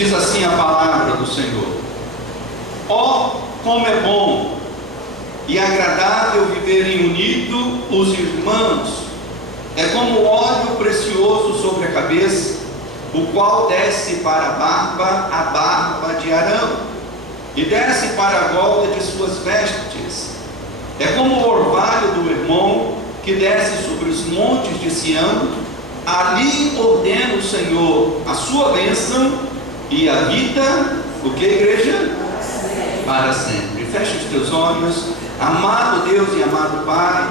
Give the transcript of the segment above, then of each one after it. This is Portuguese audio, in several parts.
Diz assim a palavra do Senhor: ó, como é bom e agradável viverem unidos os irmãos, é como óleo precioso sobre a cabeça, o qual desce para a barba de Arão, e desce para a gola de suas vestes. É como o orvalho do irmão que desce sobre os montes de Sião. Ali ordena o Senhor a sua bênção e a vida, o que, igreja? Para sempre. Feche os teus olhos. Amado Deus e amado Pai,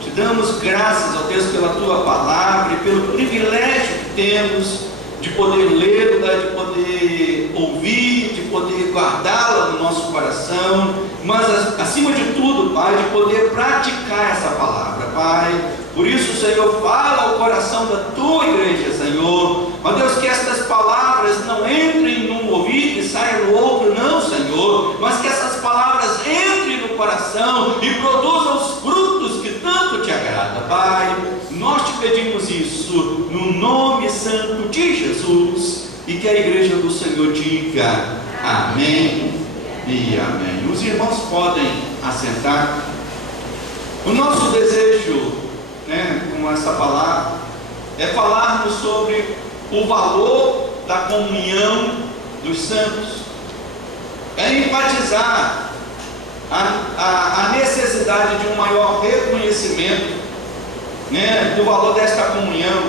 te damos graças, ó Deus, pela tua palavra e pelo privilégio que temos de poder lê-la, de poder ouvir, de poder guardá-la no nosso coração, mas acima de tudo, Pai, de poder praticar essa palavra, Pai. Por isso, Senhor, fala ao coração da tua igreja, Senhor. Ó Deus, que estas palavras não entrem num ouvido e saiam no outro, não, Senhor, mas que essas palavras entrem no coração e produzam os frutos que tanto te agrada, Pai. Nós te pedimos isso no nome santo de Jesus, e que a igreja do Senhor diga amém e amém. Os irmãos podem assentar. O nosso desejo, com essa palavra, é falarmos sobre o valor da comunhão dos santos, é enfatizar a necessidade de um maior reconhecimento, do valor desta comunhão,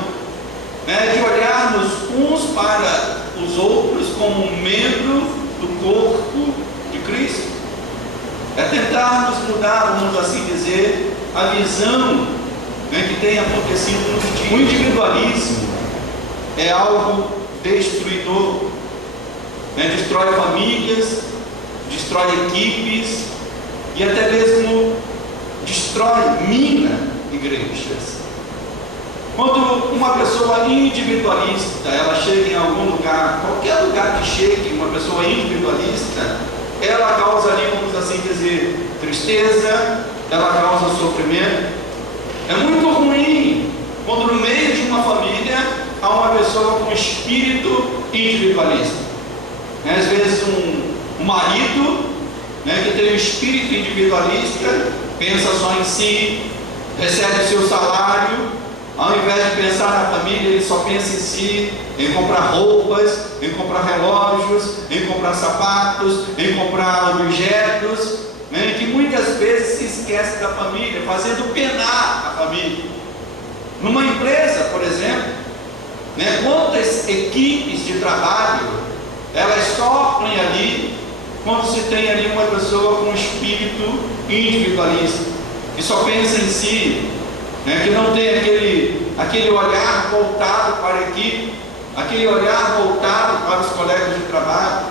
de olharmos uns para os outros como um membro do corpo de Cristo, é tentarmos mudar, vamos assim dizer, a visão que tem acontecido nos dias. O individualismo é algo destruidor, destrói famílias, destrói equipes e até mesmo destrói, mina igrejas. Quando uma pessoa individualista, ela chega em algum lugar, qualquer lugar que chegue, uma pessoa individualista, ela causa ali, vamos assim dizer, tristeza, ela causa sofrimento. É muito ruim quando no meio de uma família há uma pessoa com espírito individualista. Às vezes um marido que tem um espírito individualista, pensa só em si, recebe o seu salário, ao invés de pensar na família, ele só pensa em si, em comprar roupas, em comprar relógios, em comprar sapatos, em comprar objetos, que muitas vezes se esquece da família, fazendo penar a família. Numa empresa, por exemplo, quantas equipes de trabalho elas sofrem ali quando se tem ali uma pessoa com espírito individualista, que só pensa em si, que não tem aquele olhar voltado para a equipe, aquele olhar voltado para os colegas de trabalho,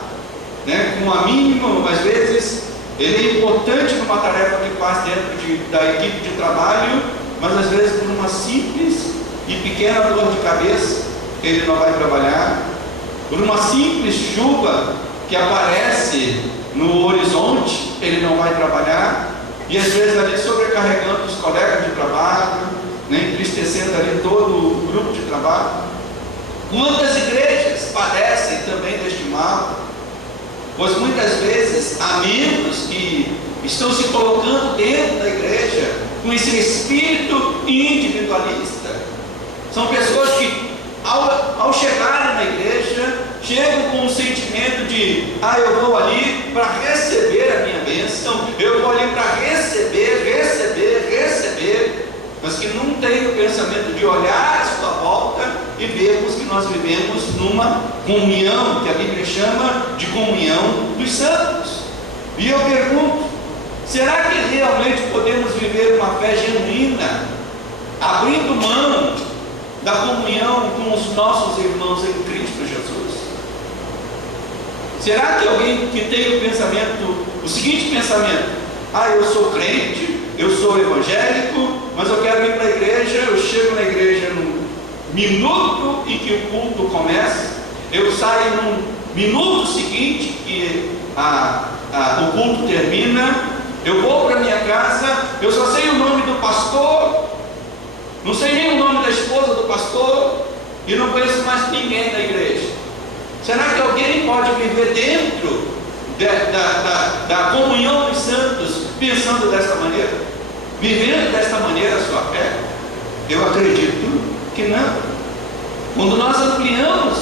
com a mínima, às vezes, ele é importante numa tarefa que faz dentro da equipe de trabalho, mas às vezes por uma simples e pequena dor de cabeça, ele não vai trabalhar, por uma simples chuva que aparece no horizonte, ele não vai trabalhar, e às vezes ali sobrecarregando os colegas de trabalho, entristecendo ali todo o grupo de trabalho. Quantas igrejas padecem também deste mal? Pois muitas vezes há membros que estão se colocando dentro da igreja com esse espírito individualista. São pessoas que ao chegarem na igreja, chegam com um sentimento de eu vou ali para receber a minha bênção, eu vou ali para receber, mas que não tem o pensamento de olhar à sua volta e vermos que nós vivemos numa comunhão, que a Bíblia chama de comunhão dos santos. E eu pergunto, será que realmente podemos viver uma fé genuína, abrindo mão da comunhão com os nossos irmãos em Cristo Jesus? Será que alguém que tem o seguinte pensamento: eu sou crente, eu sou evangélico, mas eu quero ir para a igreja, eu chego na igreja no minuto em que o culto começa, eu saio no minuto seguinte que o culto termina, eu vou para minha casa, eu só sei o nome do pastor, não sei nem o nome da esposa do pastor, e não conheço mais ninguém da igreja. Será que alguém pode viver dentro da comunhão dos santos pensando desta maneira? Vivendo desta maneira a sua fé? Eu acredito que não. Quando nós ampliamos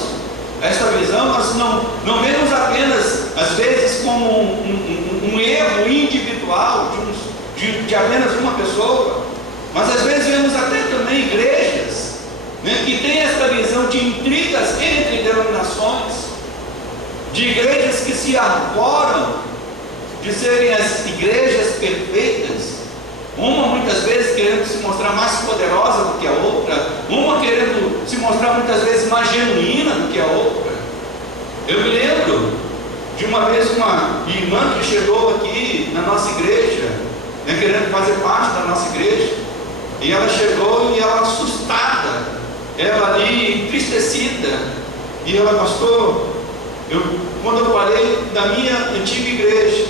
esta visão, nós não vemos apenas, às vezes, como um erro individual de apenas uma pessoa, mas às vezes vemos até também igrejas, né, que têm esta visão de intrigas entre denominações, de igrejas que se arvoram de serem as igrejas perfeitas, uma muitas vezes querendo se mostrar mais poderosa do que a outra, uma querendo se mostrar muitas vezes mais genuína do que a outra. Eu me lembro de uma vez uma irmã que chegou aqui na nossa igreja, né, querendo fazer parte da nossa igreja, e ela chegou e ela assustada, ela ali entristecida, e ela: pastor, quando eu parei da minha antiga igreja,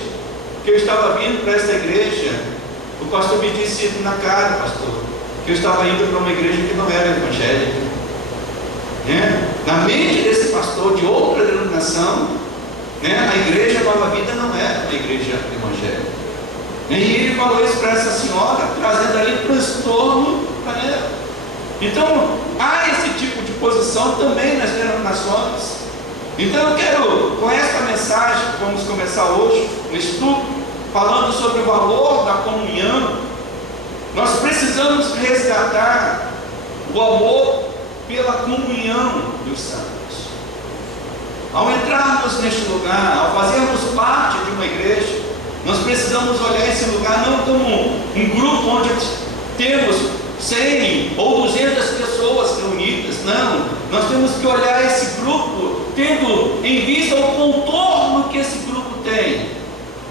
que eu estava vindo para essa igreja, o pastor me disse na cara, pastor, que eu estava indo para uma igreja que não era evangélica. Na mente desse pastor de outra denominação, a igreja Nova Vida não era uma igreja evangélica. E ele falou isso para essa senhora, trazendo ali transtorno para ela. Então, há esse tipo de posição também nas denominações. Então eu quero, com esta mensagem que vamos começar hoje, o estudo, falando sobre o valor da comunhão, nós precisamos resgatar o amor pela comunhão dos santos. Ao entrarmos neste lugar, ao fazermos parte de uma igreja, nós precisamos olhar esse lugar não como um grupo onde temos 100 ou 200 pessoas reunidas, não. Nós temos que olhar esse grupo tendo em vista o contorno que esse grupo tem.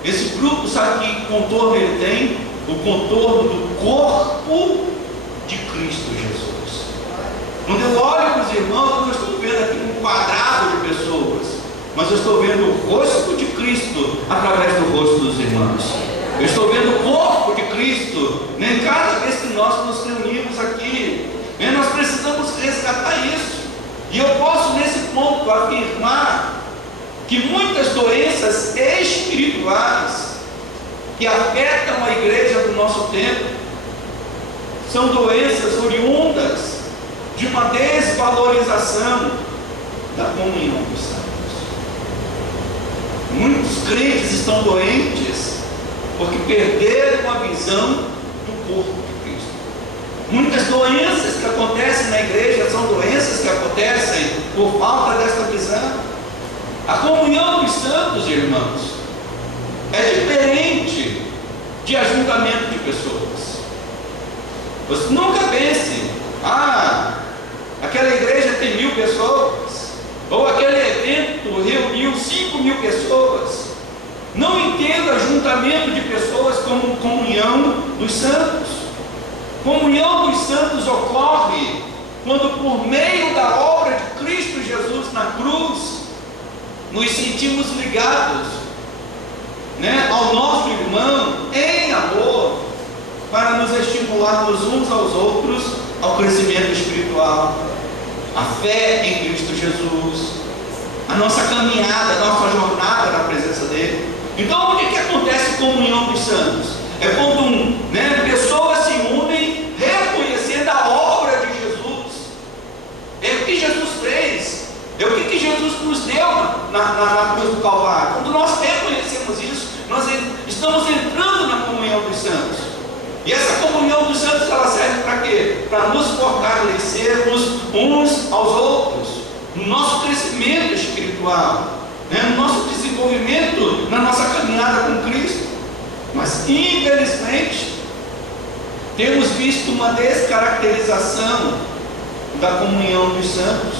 Esse grupo, sabe que contorno ele tem? O contorno do corpo de Cristo Jesus. Quando eu olho para os irmãos, eu não estou vendo aqui um quadrado de pessoas, mas eu estou vendo o rosto de Cristo através do rosto dos irmãos. Eu estou vendo o corpo de Cristo, né? Cada vez que nós nos reunimos aqui, né? Nós precisamos resgatar isso. E eu posso nesse ponto afirmar que muitas doenças espirituais que afetam a igreja do nosso tempo são doenças oriundas de uma desvalorização da comunhão dos santos. Muitos crentes estão doentes porque perderam a visão do corpo de Cristo. Muitas doenças que acontecem na igreja são doenças que acontecem por falta desta visão. A comunhão dos santos, irmãos, é diferente de ajuntamento de pessoas. Você nunca pense: aquela igreja tem 1000 pessoas, ou aquele evento reuniu 5.000 pessoas. Não entenda ajuntamento de pessoas como comunhão dos santos. Comunhão dos santos ocorre quando, por meio da obra de Cristo Jesus na cruz, nos sentimos ligados, né, ao nosso irmão em amor, para nos estimularmos uns aos outros ao crescimento espiritual, a fé em Cristo Jesus, a nossa caminhada, a nossa jornada na presença dele. Então, onde que acontece comunhão dos santos? É quando pessoas se unem reconhecendo a obra de Jesus. É o que Jesus fez, é o que Jesus nos deu na cruz do Calvário. Quando nós reconhecemos isso, nós estamos entrando na comunhão dos santos. E essa comunhão dos santos, ela serve para quê? Para nos fortalecermos uns aos outros, no nosso crescimento espiritual, no nosso desenvolvimento, na nossa caminhada com Cristo. Mas infelizmente temos visto uma descaracterização da comunhão dos santos.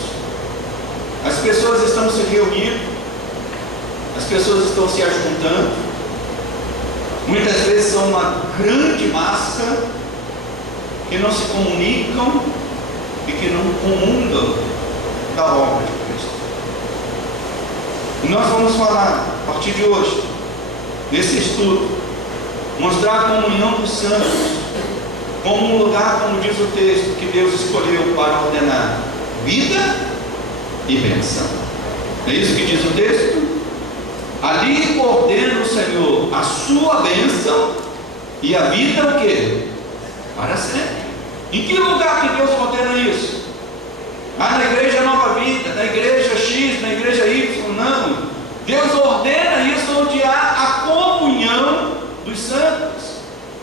As pessoas estão se reunindo, as pessoas estão se ajuntando, muitas vezes são uma grande massa que não se comunicam e que não comungam da obra de Cristo. E nós vamos falar, a partir de hoje, nesse estudo, mostrar a comunhão dos santos como um lugar, como diz o texto, que Deus escolheu para ordenar vida e bênção. É isso que diz o texto? Ali ordena o Senhor a sua bênção e a vida o quê? Para sempre. Em que lugar que Deus ordena isso? Na igreja Nova Vida, na igreja X, na igreja Y? Não. Deus ordena isso onde há a comunhão dos santos,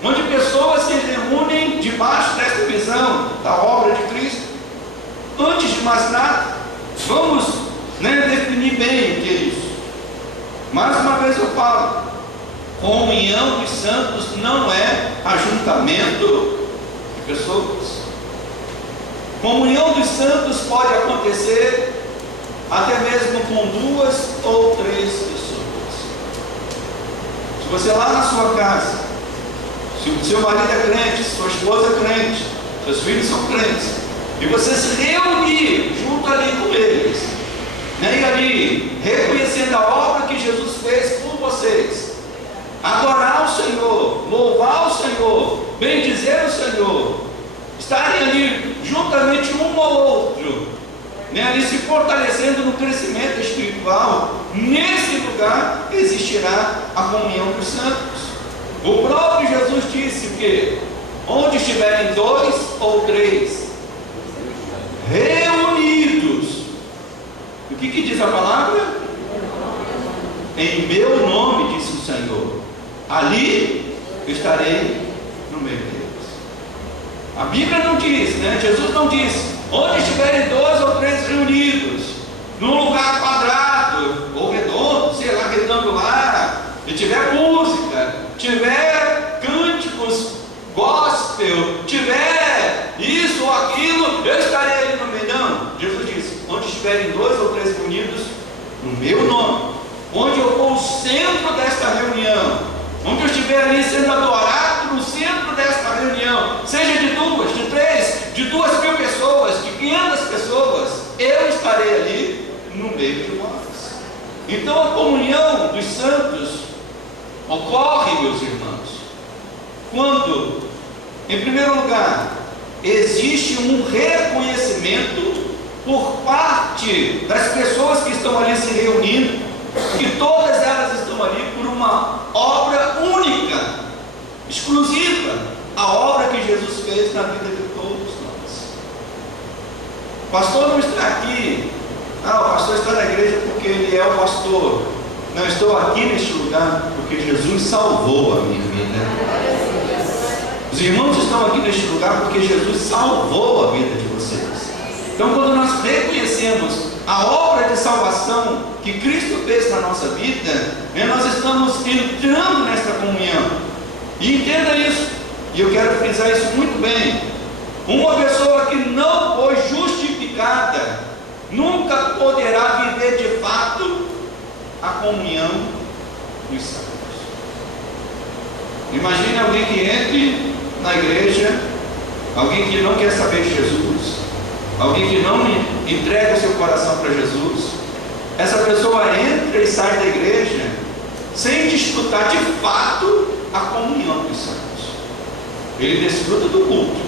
onde pessoas se reúnem debaixo desta visão da obra de Cristo. Antes de mais nada, vamos definir bem o que é isso. Mais uma vez eu falo, comunhão dos santos não é ajuntamento de pessoas. Comunhão dos santos pode acontecer até mesmo com 2 ou 3 pessoas. Se você lá na sua casa, se o seu marido é crente, sua esposa é crente, seus filhos são crentes, e você se reunir junto ali com eles, e ali reconhecendo a obra que Jesus fez por vocês, adorar o Senhor, louvar o Senhor, bendizer o Senhor, estarem ali juntamente um ao outro, ali se fortalecendo no crescimento espiritual, nesse lugar existirá a comunhão dos santos. O próprio Jesus disse que onde estiverem 2 ou 3 reunidos, o que diz a palavra? Em meu nome, disse o Senhor, ali estarei no meio deles. A Bíblia não diz, Jesus não disse, onde estiverem 2 ou 3 reunidos, num lugar quadrado, ou redondo, sei lá, retangular, e tiver música, tiver cânticos gospel, tiver isso ou aquilo, eu estarei ali no meio. Não, Jesus disse, onde estiverem 2 ou 3 reunidos, no meu nome, onde eu for o centro desta reunião, onde eu estiver ali sendo adorado no centro desta reunião, seja de 2, de 3, de 2.000 pessoas, de 500 pessoas, eu estarei ali no meio de nós. Então a comunhão dos santos ocorre, meus irmãos, quando, em primeiro lugar, existe um reconhecimento por parte das pessoas que estão ali se reunindo, que todas elas estão ali por uma obra única, exclusiva, a obra que Jesus fez na vida de todos nós. O pastor não está aqui, o pastor está na igreja porque ele é o pastor. Não, estou aqui neste lugar porque Jesus salvou a minha vida. Os irmãos estão aqui neste lugar porque Jesus salvou a vida de vocês. Então, quando nós reconhecemos a obra de salvação que Cristo fez na nossa vida, nós estamos entrando nesta comunhão. E entenda isso, e eu quero frisar isso muito bem. Uma pessoa que não foi justificada nunca poderá viver de fato a comunhão dos santos. Imagine alguém que entre na igreja, alguém que não quer saber de Jesus, alguém que não entrega o seu coração para Jesus. Essa pessoa entra e sai da igreja sem desfrutar de fato a comunhão dos santos. Ele desfruta do culto,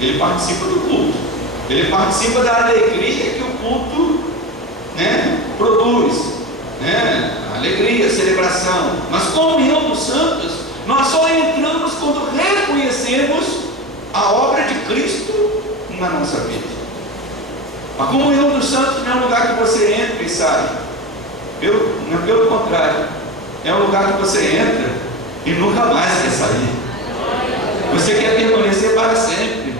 ele participa do culto, ele participa da alegria que o culto produz, alegria, celebração. Mas comunhão dos santos, nós só entramos quando reconhecemos a obra de Cristo na nossa vida. A comunhão dos santos não é um lugar que você entra e sai. Pelo contrário, é um lugar que você entra e nunca mais quer sair. Você quer permanecer para sempre.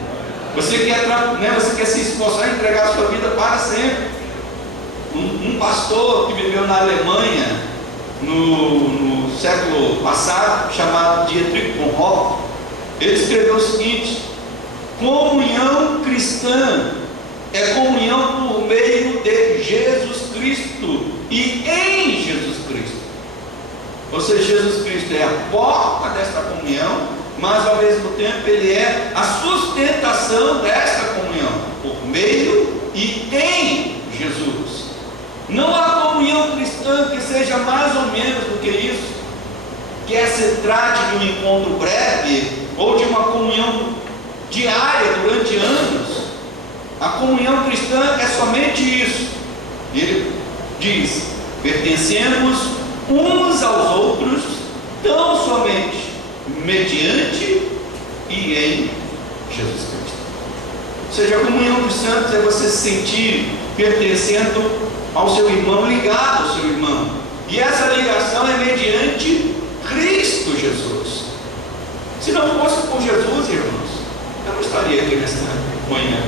Você quer se esforçar e entregar a sua vida para sempre. Um pastor que viveu na Alemanha no século passado, chamado Dietrich Bonhoeffer, ele escreveu o seguinte: comunhão cristã é comunhão por meio de Jesus Cristo e em Jesus Cristo. Ou seja, Jesus Cristo é a porta desta comunhão, mas ao mesmo tempo Ele é a sustentação desta comunhão, por meio e em Jesus. Não há comunhão cristã que seja mais ou menos do que isso, quer se trate de um encontro breve ou de uma comunhão diária durante anos. A comunhão cristã é somente isso. diz: pertencemos uns aos outros, tão somente mediante e em Jesus Cristo. Ou seja, a comunhão dos santos é você se sentir pertencendo ao seu irmão, ligado ao seu irmão. E essa ligação é mediante Cristo Jesus. Se não fosse por Jesus, irmãos, eu não estaria aqui nesta manhã.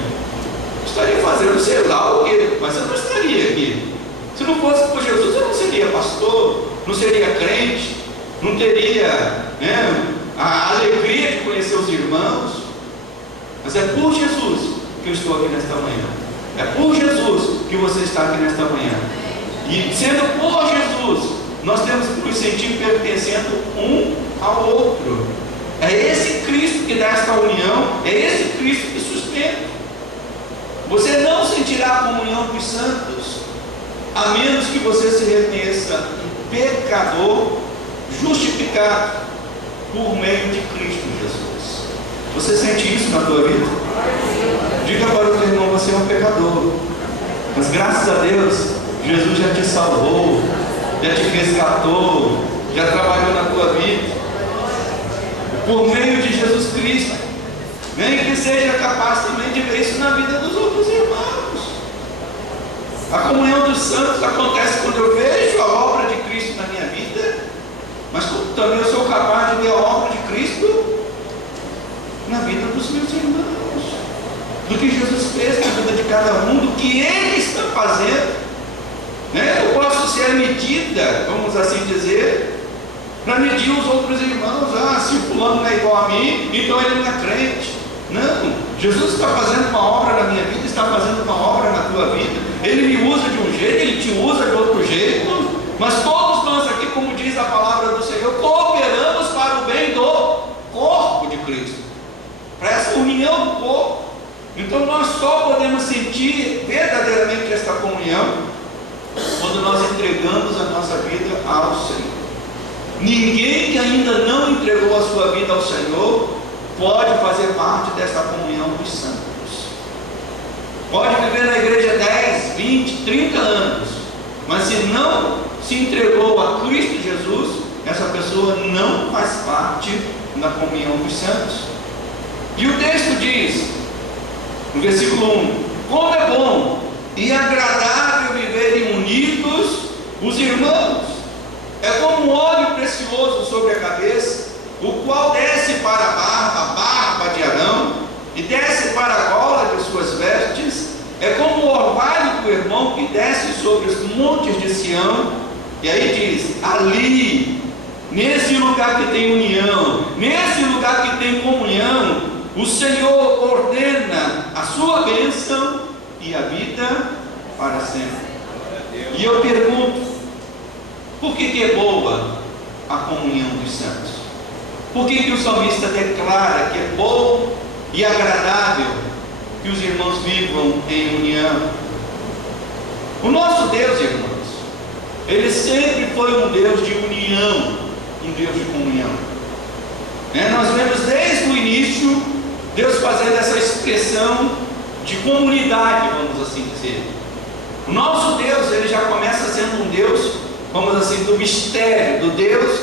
Eu estaria fazendo sei lá o quê, mas eu não estaria aqui. Se não fosse por Jesus, eu não seria pastor, não seria crente, não teria a alegria de conhecer os irmãos. Mas é por Jesus que eu estou aqui nesta manhã. É por Jesus que você está aqui nesta manhã. E sendo por Jesus, nós temos que nos sentir pertencendo um ao outro. É esse Cristo que dá esta união, é esse Cristo que sustenta. Você não sentirá a comunhão dos santos, a menos que você se reconheça um pecador justificado por meio de Cristo Jesus. Você sente isso na tua vida? Diga para o teu irmão: você é um pecador, mas graças a Deus, Jesus já te salvou, já te resgatou, já trabalhou na tua vida, por meio de Jesus Cristo. Nem que seja capaz também de ver isso na vida dos outros irmãos. A comunhão dos santos acontece quando eu vejo a obra de Cristo na minha vida, mas também eu sou capaz de ver a obra de Cristo na vida dos meus irmãos, do que Jesus fez na vida de cada um, do que Ele está fazendo. Eu posso ser medida, vamos assim dizer, para medir os outros irmãos. Se o fulano não é igual a mim, então ele não é crente. Não, Jesus está fazendo uma obra na minha vida, está fazendo uma obra na tua vida. Ele me usa de um jeito, Ele te usa de outro jeito, mas todos nós aqui, como diz a palavra do Senhor, cooperamos para o bem do corpo de Cristo, para essa união do corpo. Então nós só podemos sentir verdadeiramente esta comunhão quando nós entregamos a nossa vida ao Senhor. Ninguém que ainda não entregou a sua vida ao Senhor pode fazer parte dessa comunhão dos santos. Pode viver na igreja 10, 20, 30 anos, mas se não se entregou a Cristo Jesus, essa pessoa não faz parte da comunhão dos santos. E o texto diz, no versículo 1: como é bom e agradável viverem unidos os irmãos. É como um óleo precioso sobre a cabeça, o qual desce para a barba de Arão, e desce para a gola de suas vestes. É como o orvalho do irmão que desce sobre os montes de Sião. E aí diz: ali, nesse lugar que tem união, nesse lugar que tem comunhão, o Senhor ordena a sua bênção e a vida para sempre. E eu pergunto: por que é boa a comunhão dos santos? Por que o salmista declara que é bom e agradável que os irmãos vivam em união? O nosso Deus, irmãos, Ele sempre foi um Deus de união, um Deus de comunhão. Nós vemos desde o início Deus fazendo essa expressão de comunidade, vamos assim dizer. O nosso Deus, Ele já começa sendo um Deus, vamos assim, do mistério, do Deus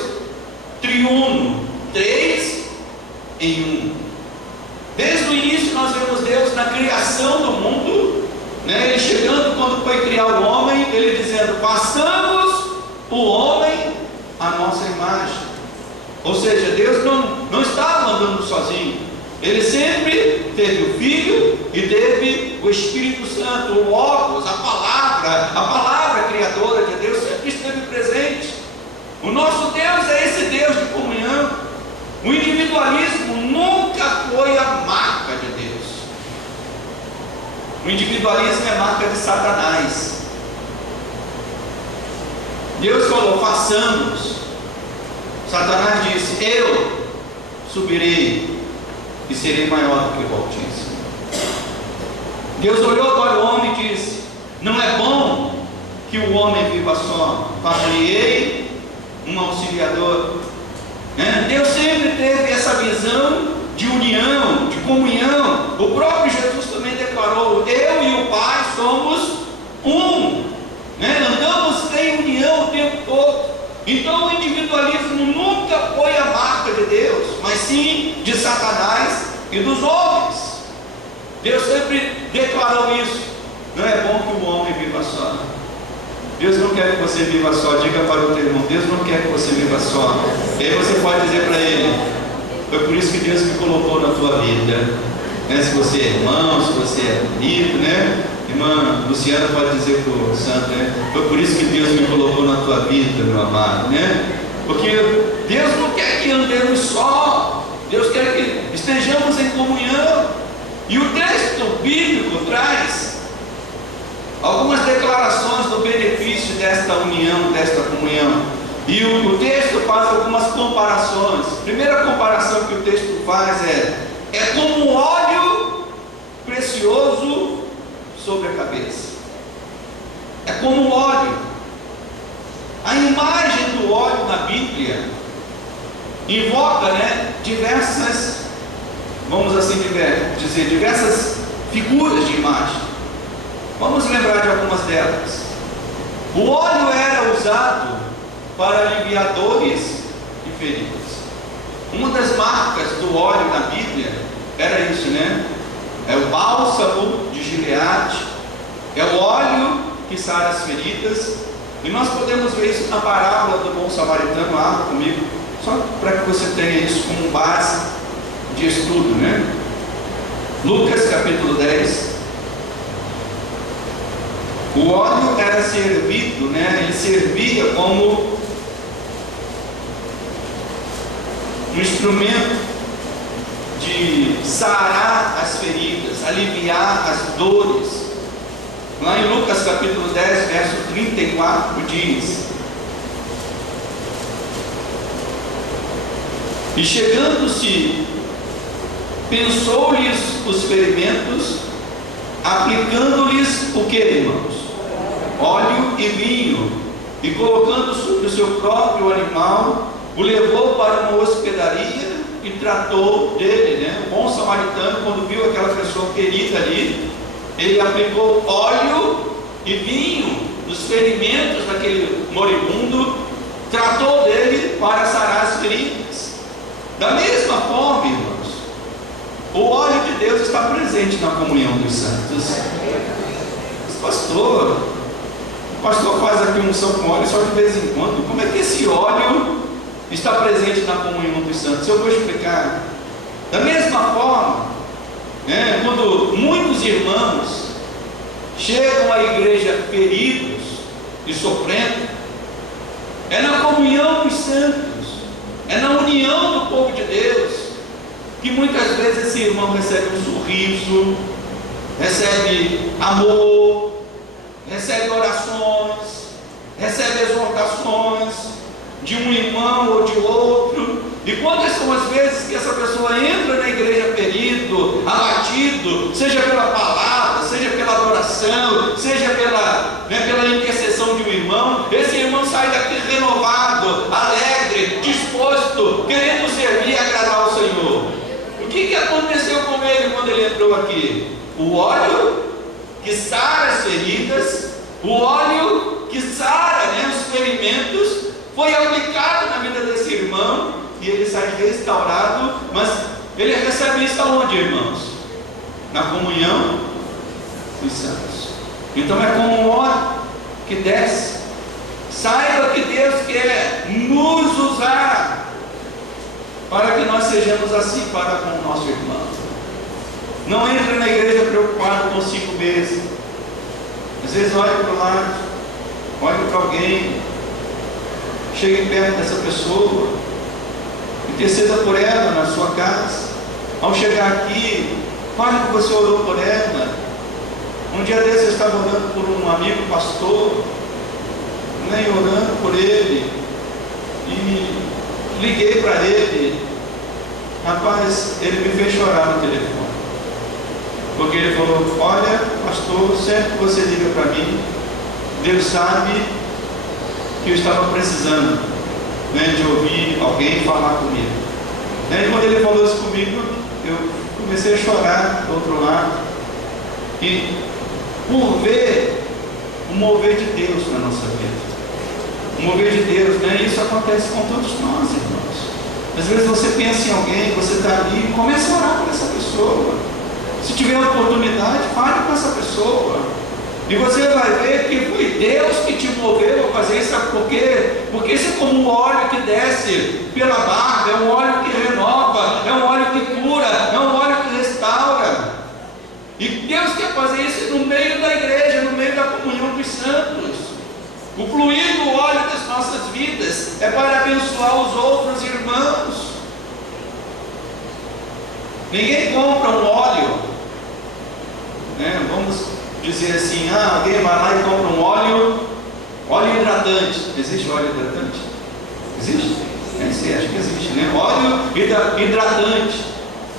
triuno, 3 em 1. Desde o início nós vemos Deus na criação do mundo, Ele chegando quando foi criar o homem, Ele dizendo: façamos o homem à nossa imagem. Ou seja, Deus não estava andando sozinho. Ele sempre teve o Filho e teve o Espírito Santo, o Logos, a palavra criadora de Deus sempre esteve presente. O nosso Deus é esse Deus de comunhão. O individualismo nunca foi a marca de Deus. O individualismo é marca de Satanás. Deus falou: façamos. Satanás disse: eu subirei e serei maior do que o Altíssimo. Deus olhou para o homem e disse: não é bom que o homem viva só, far-lhe-ei um auxiliador. Deus sempre teve essa visão de união, de comunhão. O próprio Jesus também declarou: eu e o Pai somos um. Andamos nunca foi a marca de Deus, mas sim de Satanás e dos homens. Deus sempre declarou isso. Não é bom que o homem viva só. Deus não quer que você viva só. Diga para o teu irmão: Deus não quer que você viva só. E aí você pode dizer para ele: foi por isso que Deus me colocou na tua vida. Se você é irmão, se você é bonito, né? Irmã Luciana pode dizer para o santo, né? Foi por isso que Deus me colocou na tua vida, meu amado, né? Porque Deus não quer que andemos só. Deus quer que estejamos em comunhão. E o texto bíblico traz algumas declarações do benefício desta união, desta comunhão. E o texto faz algumas comparações. A primeira comparação que o texto faz é como um óleo precioso sobre a cabeça. É como um óleo. A imagem do óleo na Bíblia invoca, diversas, vamos assim dizer, diversas figuras de imagem. Vamos lembrar de algumas delas. O óleo era usado para aliviar dores e feridas. Uma das marcas do óleo na Bíblia era isso, é o bálsamo de Gileade, é o óleo que sara as feridas. E nós podemos ver isso na parábola do bom samaritano. Abra comigo, só para que você tenha isso como base de estudo, Lucas capítulo 10. O óleo era servido, ele servia como um instrumento de sarar as feridas, aliviar as dores. Lá em Lucas capítulo 10, verso 34 diz: e chegando-se, pensou-lhes os ferimentos, aplicando-lhes o que, irmãos? Óleo e vinho, e colocando sobre o seu próprio animal, o levou para uma hospedaria e tratou dele, O bom samaritano, quando viu aquela pessoa querida ali, ele aplicou óleo e vinho nos ferimentos daquele moribundo, tratou dele para sarar as feridas. Da mesma forma, irmãos, o óleo de Deus está presente na comunhão dos santos. O pastor faz aqui unção com óleo só de vez em quando. Como é que esse óleo está presente na comunhão dos santos? Eu vou explicar. Da mesma forma, quando muitos irmãos chegam à igreja feridos e sofrendo, é na comunhão dos santos, é na união do povo de Deus, que muitas vezes esse irmão recebe um sorriso, recebe amor, recebe orações, recebe exortações de um irmão ou de outro. E quantas são as vezes que essa pessoa entra na igreja ferido, abatido, seja pela palavra, seja pela adoração, seja pela intercessão de um irmão, esse irmão sai daqui renovado, alegre, disposto, querendo servir e agradar ao Senhor. O que aconteceu com ele quando ele entrou aqui? O óleo que sara as feridas, o óleo que sara os ferimentos, foi aplicado na vida desse irmão, e ele sai restaurado. Mas ele recebe isso aonde, irmãos? Na comunhão dos santos. Então é como um óleo que desce. Saiba que Deus quer nos usar para que nós sejamos assim para com o nosso irmão. Não entre na igreja preocupado com 5 meses. Às vezes olhe para o lado, olhe para alguém, chegue perto dessa pessoa, interceda por ela na sua casa. Ao chegar aqui, fale que você orou por ela. Um dia desse eu estava orando por um amigo pastor, orando por ele, e liguei para ele. Rapaz, ele me fez chorar no telefone, porque ele falou: olha, pastor, sempre que você liga para mim, Deus sabe que eu estava precisando de ouvir alguém falar comigo. E quando ele falou isso comigo, eu comecei a chorar do outro lado, e por ver o mover de Deus na nossa vida, o mover de Deus, isso acontece com todos nós, irmãos. Às vezes você pensa em alguém, você está ali, começa a orar por essa pessoa. Se tiver oportunidade, fale com essa pessoa. E você vai ver que foi Deus que te moveu a fazer isso. Sabe por quê? Porque isso é como um óleo que desce pela barba, é um óleo que renova, é um óleo que cura, é um óleo que restaura. E Deus quer fazer isso no meio da igreja, no meio da comunhão dos santos. O fluir do óleo das nossas vidas é para abençoar os outros irmãos. Ninguém compra um óleo, né? Vamos dizer assim, alguém vai lá e compra um óleo hidratante. Existe óleo hidratante? Existe? Acho que existe, né? Óleo hidratante.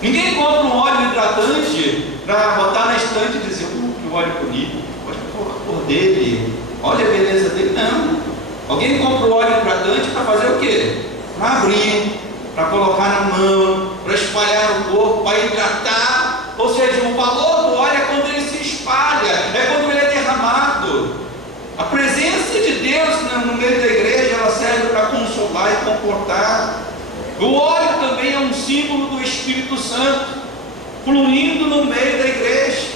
Ninguém compra um óleo hidratante para botar na estante e dizer, que óleo bonito, olha a cor dele, olha a beleza dele. Não. Alguém compra o óleo hidratante para fazer o quê? Para abrir, para colocar na mão, para espalhar no corpo, para hidratar. Ou seja, o valor do óleo é quando ele se espalha, é quando ele é derramado. A presença de Deus no meio da igreja, ela serve para consolar e confortar. O óleo também é um símbolo do Espírito Santo, fluindo no meio da igreja.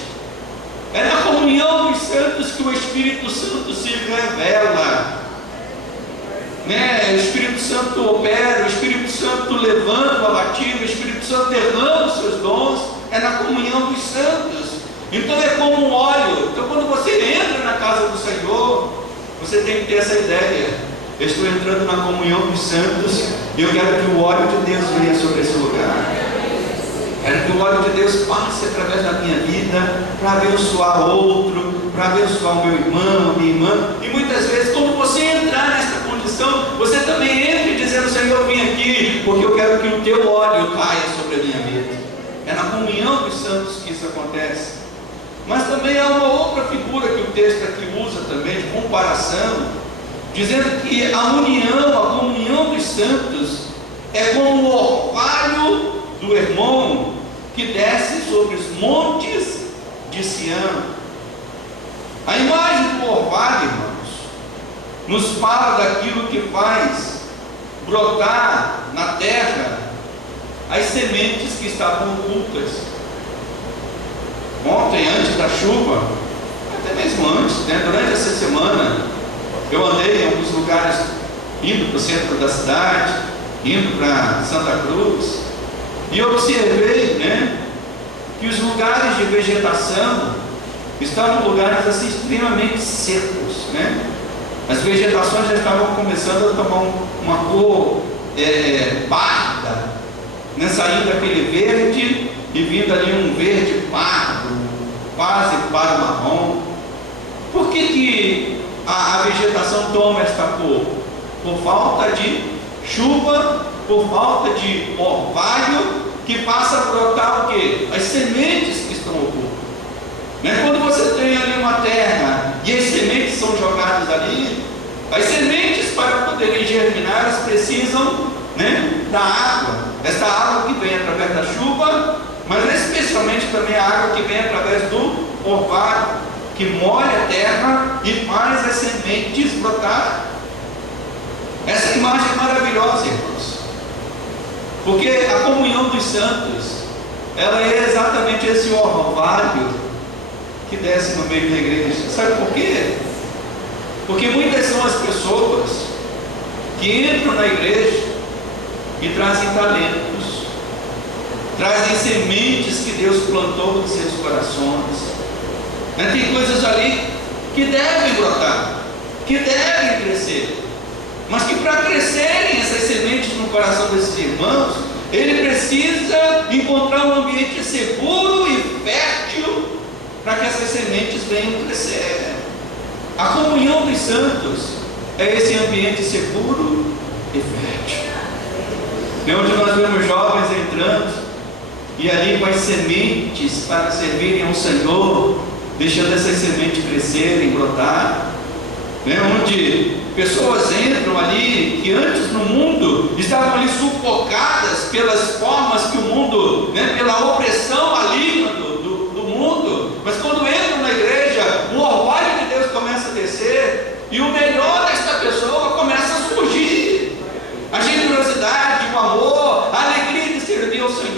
É na comunhão dos santos que o Espírito Santo se revela, né? O Espírito Santo opera, o Espírito Santo levanta o abatido, o Espírito Santo derrama os seus dons. É na comunhão dos santos. Então é como um óleo. Então quando você entra na casa do Senhor, você tem que ter essa ideia: eu estou entrando na comunhão dos santos e eu quero que o óleo de Deus venha sobre esse lugar. Quero que o óleo de Deus passe através da minha vida para abençoar outro, para abençoar o meu irmão, a minha irmã. E muitas vezes, quando você entrar nessa condição, você também entra dizendo: Senhor, eu vim aqui porque eu quero que o teu óleo caia sobre a minha vida. É na comunhão dos santos que isso acontece. Mas também há uma outra figura que o texto aqui usa também, de comparação, dizendo que a união, a comunhão dos santos é como o orvalho do irmão que desce sobre os montes de Sião. A imagem do orvalho, irmãos, nos fala daquilo que faz brotar na terra as sementes que estavam ocultas. Ontem, antes da chuva, até mesmo antes, né, durante essa semana, eu andei em alguns lugares, indo para o centro da cidade, indo para Santa Cruz, e observei, né, que os lugares de vegetação estavam lugares assim extremamente secos, né? As vegetações já estavam começando a tomar uma cor parda, né? Saindo aquele verde e vindo ali um verde pardo, quase para o marrom. Por que a vegetação toma esta cor? Por falta de chuva, por falta de orvalho que passa a brotar o quê? As sementes que estão ocultas. Né? Quando você tem ali uma terra e as sementes são jogadas ali, as sementes, para poderem germinar, elas precisam, né, da água. Esta água que vem através da chuva, mas especialmente também a água que vem através do orvalho, que molha a terra e faz as sementes brotar. Essa imagem é maravilhosa, irmãos, porque a comunhão dos santos, ela é exatamente esse orvalho que desce no meio da igreja. Sabe por quê? Porque muitas são as pessoas que entram na igreja e trazem talentos, trazem sementes que Deus plantou em seus corações. Tem coisas ali que devem brotar, que devem crescer, mas que para crescerem essas sementes no coração desses irmãos, ele precisa encontrar um ambiente seguro e fértil para que essas sementes venham crescer. A comunhão dos santos é esse ambiente seguro e fértil, onde nós vemos jovens entrando e ali com as sementes para servirem ao Senhor, deixando essas sementes crescerem, brotar, onde pessoas entram ali que antes no mundo estavam ali sufocadas pelas formas que o mundo, pela opressão maligna do mundo, mas quando entram na igreja, o orvalho de Deus começa a descer e o melhor desta pessoa começa a surgir. A generosidade, o amor,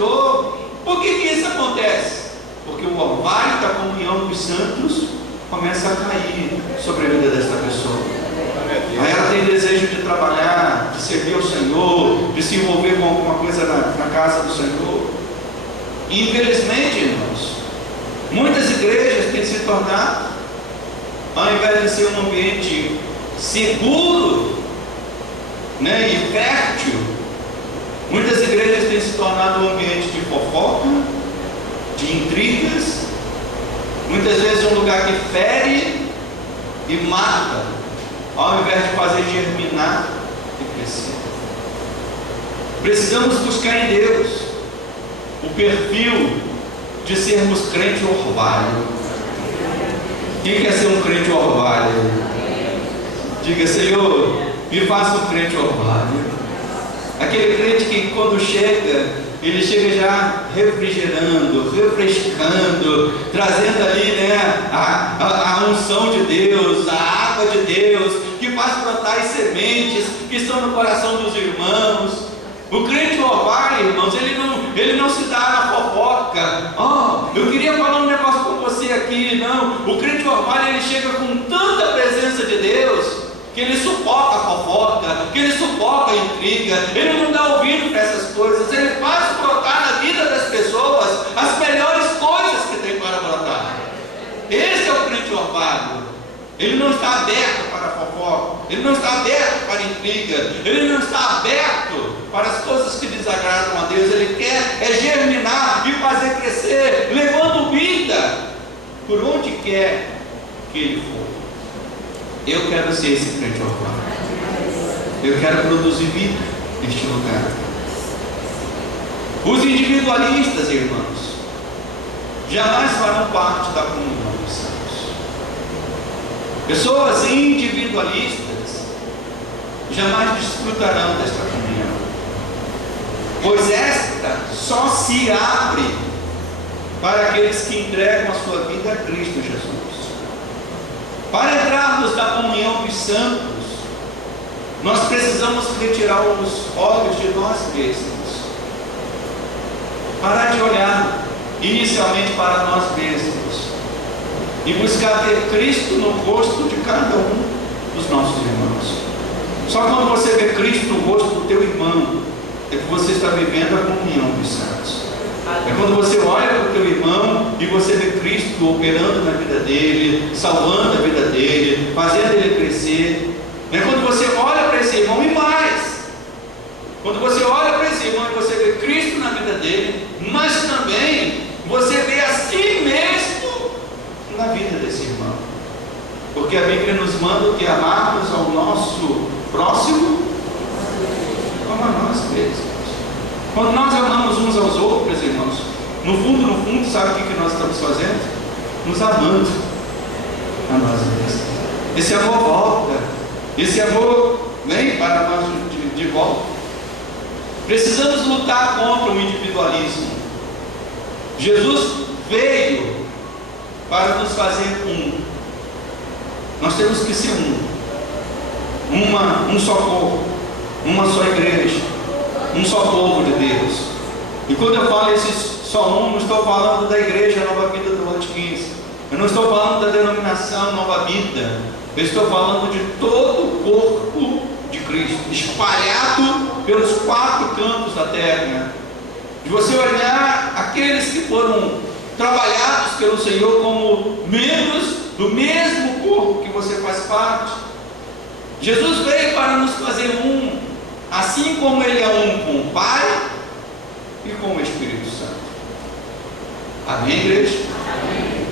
Senhor. Por que isso acontece? Porque o orvalho da comunhão dos santos começa a cair sobre a vida dessa pessoa. Aí ela tem desejo de trabalhar, de servir ao Senhor, de se envolver com alguma coisa na casa do Senhor. E infelizmente, irmãos, muitas igrejas têm se tornado, ao invés de ser um ambiente seguro, né, e fértil, muitas igrejas têm se tornado um ambiente de fofoca, de intrigas, muitas vezes um lugar que fere e mata, ao invés de fazer germinar e crescer. Precisamos buscar em Deus o perfil de sermos crente orvalho. Quem quer ser um crente orvalho? Diga: Senhor, me faça um crente orvalho. Aquele crente que quando chega, ele chega já refrigerando, refrescando, trazendo ali, né, a unção de Deus, a água de Deus, que faz brotar as sementes que estão no coração dos irmãos. O crente orvalho, irmãos, ele não se dá na fofoca. Eu queria falar um negócio com você aqui. Não, o crente orvalho, ele chega com tanta presença de Deus, que ele suporta a fofoca, que ele suporta a intriga, ele não dá ouvido para essas coisas, ele faz brotar na vida das pessoas as melhores coisas que tem para brotar. Esse é o crente orvalho. Ele não está aberto para a fofoca, ele não está aberto para a intriga, ele não está aberto para as coisas que desagradam a Deus. Ele quer germinar e fazer crescer, levando vida por onde quer que ele for. Eu quero ser esse crente orvalho. Eu quero produzir vida neste lugar. Os individualistas, irmãos, jamais farão parte da comunhão dos santos. Pessoas individualistas jamais desfrutarão desta comunhão, pois esta só se abre para aqueles que entregam a sua vida a Cristo Jesus. Para entrarmos na comunhão dos santos, nós precisamos retirar os olhos de nós mesmos, parar de olhar inicialmente para nós mesmos e buscar ver Cristo no rosto de cada um dos nossos irmãos. Só quando você vê Cristo no rosto do teu irmão é que você está vivendo a comunhão dos santos. É quando você olha para o teu irmão e você vê Cristo operando na vida dele, salvando a vida dele, fazendo ele crescer. É quando você olha para esse irmão e mais. Quando você olha para esse irmão e você vê Cristo na vida dele, mas também você vê a si mesmo na vida desse irmão. Porque a Bíblia nos manda que amarmos ao nosso próximo como a nós mesmos. Quando nós amamos uns aos outros, irmãos, no fundo, sabe o que nós estamos fazendo? Nos amando a nós mesmos. Esse amor volta, esse amor vem para nós de volta. Precisamos lutar contra o individualismo. Jesus veio para nos fazer um. Nós temos que ser um só corpo, uma só igreja, um só povo de Deus. E quando eu falo esse só não estou falando da igreja Nova Vida do Lote 15, eu não estou falando da denominação Nova Vida, eu estou falando de todo o corpo de Cristo, espalhado pelos 4 cantos da terra. De você olhar aqueles que foram trabalhados pelo Senhor como membros do mesmo corpo que você faz parte. Jesus veio para nos fazer um, assim como Ele é um com o Pai e com o Espírito Santo. Amém, igreja? Amém.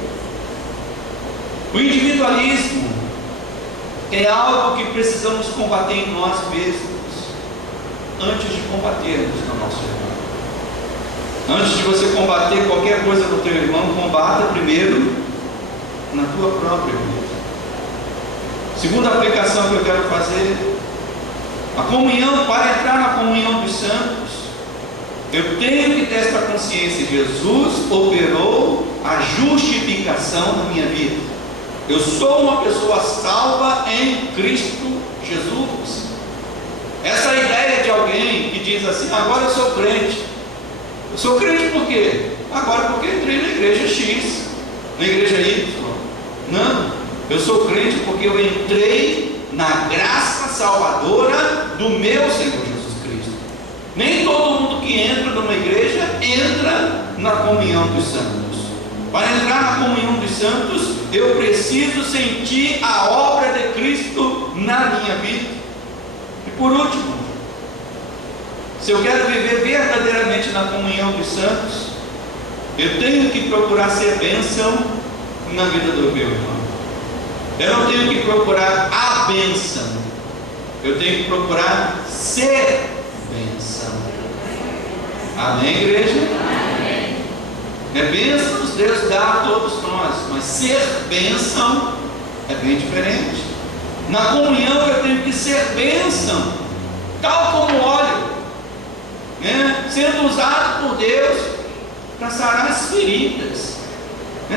O individualismo é algo que precisamos combater em nós mesmos antes de combatermos no nosso irmão. Antes de você combater qualquer coisa no teu irmão, combata primeiro na tua própria vida. Segunda aplicação que eu quero fazer: a comunhão. Para entrar na comunhão dos santos, eu tenho que ter esta consciência: Jesus operou a justificação na minha vida. Eu sou uma pessoa salva em Cristo Jesus. Essa ideia de alguém que diz assim: agora eu sou crente, Eu sou crente por quê? Agora porque entrei na igreja X, na igreja Y. Não, eu sou crente porque eu entrei na graça salvadora do meu Senhor Jesus Cristo. Nem todo mundo que entra numa igreja entra na comunhão dos santos. Para entrar na comunhão dos santos, eu preciso sentir a obra de Cristo na minha vida. E por último, se eu quero viver verdadeiramente na comunhão dos santos, eu tenho que procurar ser bênção na vida do meu irmão. Eu não tenho que procurar a bênção, eu tenho que procurar ser bênção. Amém, igreja? Amém. Bênçãos Deus dá a todos nós, mas ser bênção é bem diferente. Na comunhão eu tenho que ser bênção, tal como óleo, sendo usado por Deus para sarar as feridas,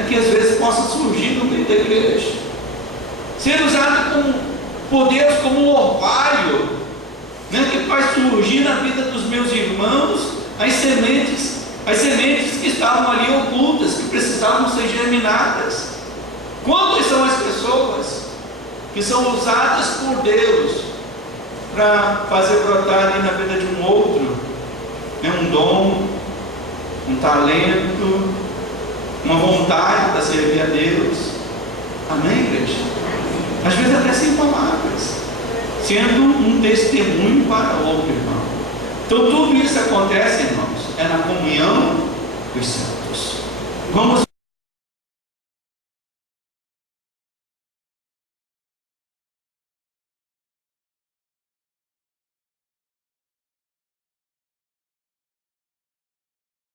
que às vezes possam surgir no meio da igreja. Ser usado por Deus como um orvalho, que faz surgir na vida dos meus irmãos as sementes que estavam ali ocultas, que precisavam ser germinadas. Quantas são as pessoas que são usadas por Deus para fazer brotar ali na vida de um outro, um dom, um talento, uma vontade para servir a Deus? Amém, igreja? Às vezes até sem palavras, sendo um testemunho para outro irmão. Então tudo isso acontece, irmãos, é na comunhão dos santos. Vamos